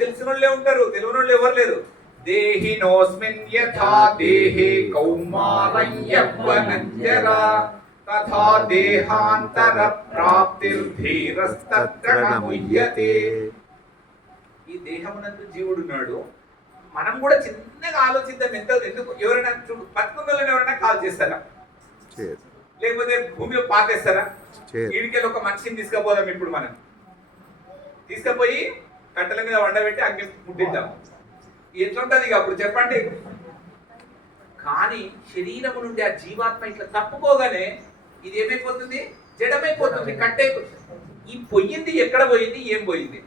తెలిసిన వాళ్ళే ఉంటారు, తెలియని వాళ్ళు ఎవరు లేరు. దేహినోస్మిన్ యథా దేహే కౌమారం యవ్వనంజరా తథా దేహాంతర ప్రాప్తిర్ధీరస్తత్ర ముహ్యతే. ఈ దేహమునందు జీవుడున్నాడు. మనం కూడా చిన్నగా ఆలోచిద్దాం. ఎందుకు ఎవరైనా బతుకున్న ఎవరైనా కాల్ చేస్తారా? లేకపోతే భూమిలో పాతేస్తారా? ఈడికెళ్ళి ఒక మనిషిని తీసుకుపోదాం. ఇప్పుడు మనం తీసుకుపోయి కట్టెల మీద వండబెట్టి అగ్గి ముట్టిద్దాం. ఎట్లుంటది ఇక అప్పుడు చెప్పండి. కానీ శరీరము నుండి ఆ జీవాత్మ ఇట్లా తప్పుకోగానే ఇది ఏమైపోతుంది? జడమైపోతుంది, కట్టయిపోతుంది. ఈ పోయింది ఎక్కడ పోయింది? ఏం పోయింది?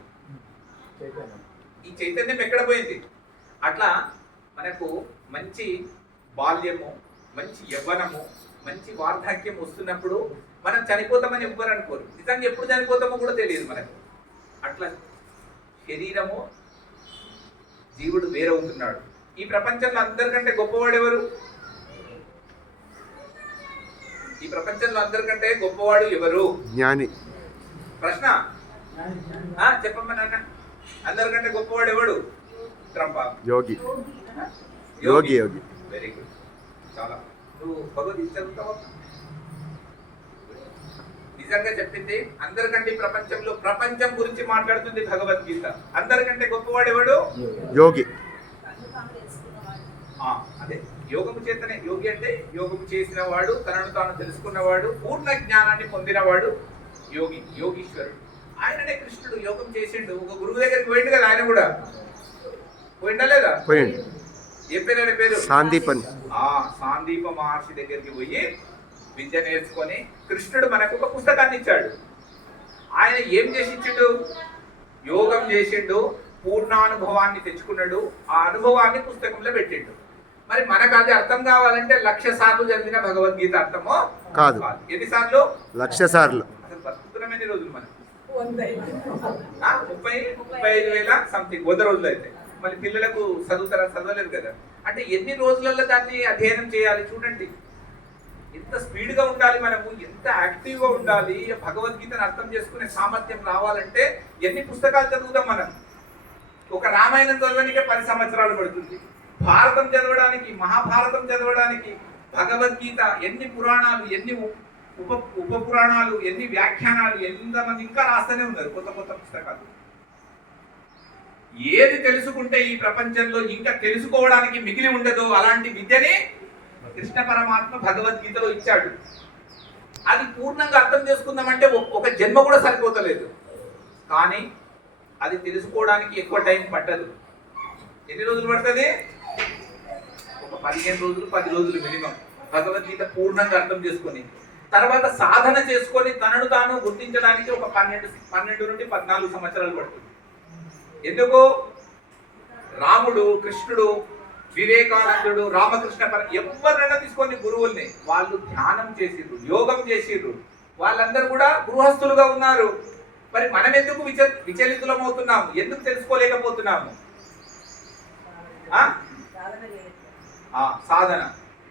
ఈ చైతన్యం ఎక్కడ పోయింది? అట్లా మనకు మంచి బాల్యము, మంచి యవ్వనము, మంచి వార్ధక్యం వస్తున్నప్పుడు మనం చనిపోతామని ఎవ్వరు అనుకోరు. నిజంగా ఎప్పుడు చనిపోతామో కూడా తెలియదు మనకు. అట్లా శరీరము జీవుడు వేరవుతున్నాడు. ఈ ప్రపంచంలో అందరికంటే గొప్పవాడు ఎవరు? ఈ ప్రపంచంలో అందరికంటే గొప్పవాడు ఎవరు? జ్ఞాని. ప్రశ్న చెప్పమ్మా నాన్న. అందరికంటే గొప్పవాడు ఎవడు? ట్రంపా? యోగి. యోగి. యోగి. Very good. చాలా. నువ్వు భగవద్గీత చదువుతావా? నిజంగా చెప్పింది అందరికంటే ప్రపంచంలో ప్రపంచం గురించి మాట్లాడుతుంది భగవద్గీత. అందరికంటే గొప్పవాడు ఎవడు? యోగి. అదే యోగము చేతనే. యోగి అంటే యోగము చేసిన వాడు, తనను తాను తెలుసుకున్నవాడు, పూర్ణ జ్ఞానాన్ని పొందినవాడు యోగి, యోగీశ్వరుడు. ఆయననే కృష్ణుడు యోగం చేసిండు. ఒక గురువు దగ్గరికి పోయిండు కదా ఆయన కూడా. పోయిండా లేదా? పోయిండు. ఏం పేరు ఆయన పేరు? సాందీపన్. సాందీప మహర్షి దగ్గరికి పోయి విద్య నేర్చుకొని కృష్ణుడు మనకు ఒక పుస్తకాన్ని ఇచ్చాడు. ఆయన ఏం చేసి ఇచ్చిండు? యోగం చేసిండు, పూర్ణానుభవాన్ని తెచ్చుకున్నాడు. ఆ అనుభవాన్ని పుస్తకంలో పెట్టిండు. మరి మనకు అది అర్థం కావాలంటే 1,00,000 సార్లు చదివిన భగవద్గీత అర్థమో కాదు. ఎన్నిసార్లు? 1,00,000 సార్లు. అసలు బతుకుతున్నాం ఎన్ని రోజులు మనం? 35,000 సంథింగ్, 100 రోజులు అయితే. మళ్ళీ పిల్లలకు చదవలేరు కదా. అంటే ఎన్ని రోజులలో దాన్ని అధ్యయనం చేయాలి చూడండి. ఎంత స్పీడ్గా ఉండాలి మనము, ఎంత యాక్టివ్గా ఉండాలి. భగవద్గీతను అర్థం చేసుకునే సామర్థ్యం రావాలంటే ఎన్ని పుస్తకాలు చదువుతాం మనం? ఒక రామాయణం చదవడానికే 10 సంవత్సరాలు పడుతుంది. భారతం చదవడానికి, మహాభారతం చదవడానికి, భగవద్గీత ఎన్ని పురాణాలు, ఎన్ని ఉప పురాణాలు, ఎన్ని వ్యాఖ్యానాలు, ఎంతమంది ఇంకా రాస్తూనే ఉన్నారు కొత్త కొత్త పుస్తకాలు. ఏది తెలుసుకుంటే ఈ ప్రపంచంలో ఇంకా తెలుసుకోవడానికి మిగిలి ఉండదో అలాంటి విద్యనే కృష్ణ పరమాత్మ భగవద్గీతలో ఇచ్చాడు. అది పూర్ణంగా అర్థం చేసుకుందామంటే ఒక జన్మ కూడా సరిపోతలేదు. కానీ అది తెలుసుకోవడానికి ఎక్కువ టైం పట్టదు. ఎన్ని రోజులు పడుతుంది? ఒక 15 రోజులు, 10 రోజులు మినిమం భగవద్గీత పూర్ణంగా అర్థం చేసుకొని తర్వాత సాధన చేసుకొని తనను తాను గుర్తించడానికి ఒక 12 నుండి 14 సంవత్సరాలు పడుతుంది. ఎందుకు? రాముడు, కృష్ణుడు, వివేకానందుడు, రామకృష్ణ ఎవరినైనా తీసుకొని గురువుల్ని, వాళ్ళు ధ్యానం చేసిర్రు, యోగం చేసిర్రు. వాళ్ళందరూ కూడా గృహస్థులుగా ఉన్నారు. మరి మనం ఎందుకు విచలితులం అవుతున్నాము? ఎందుకు తెలుసుకోలేకపోతున్నాము? సాధన.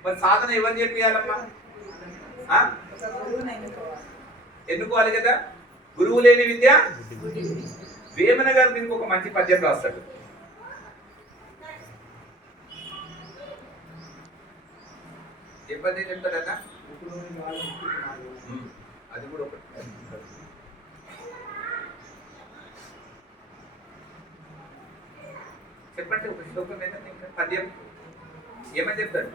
మరి సాధన ఎవరు చేయాలమ్మా? ఎన్నుకోవాలి కదా. గురువు లేని విద్య. వేమన గారు దీనికి ఒక మంచి పద్యం రాస్తాడు. ఏ పద్యం చెప్తాడన్నా? అది కూడా ఒకటి చెప్పండి. ఒక శ్లోకం ఏదైనా ఇంకా పద్యం ఏమని చెప్తాడు?